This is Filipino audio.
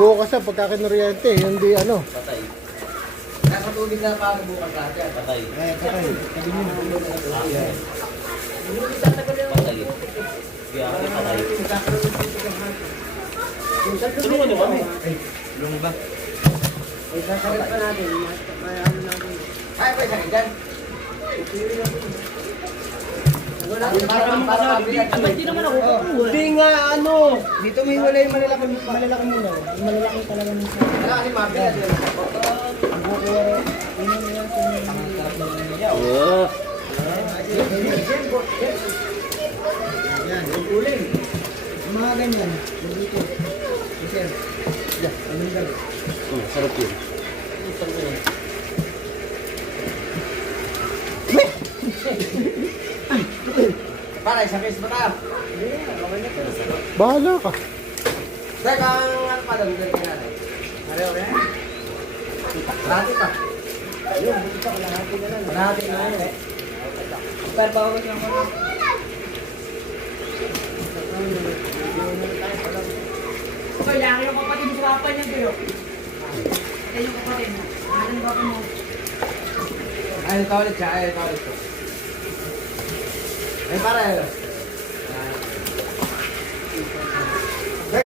bukas na pagka kinuryente, hindi ano. Patay. Nasa tubig na pa bukas natin. Patay. Ay, patay. Sabi niyo. Patay. Kaya ako patay. Tulungan niyo kami. Tulungan ba? Ay, sasagat pa natin. May ano lang. Ay, pa sakit dyan. Wala para Hindi naman ako. Hindi nga, ano. Dito may wala yung malalaki muna. Yung malalaki talaga nito. Wala kasi mabila dyan. Oo. Yan, uling. Yung mga ganyan. Dito. Sir. Yeah, anong gabi? Sarap yun. Para, isang case ba ka? Bahala ka. Teka, ano pa lang gawin natin? Pareho na yan? Kalahati pa. Ayun, buti pa kalahati na lang. Kalahati na yan eh. Pero bago ka naman. So, lang yung kapatid mo sa papa niya kayo. Ito yung kapatid mo. Ano yung papa mo? Ay, ito ulit siya. Ay, ito ulit siya. Ay, para.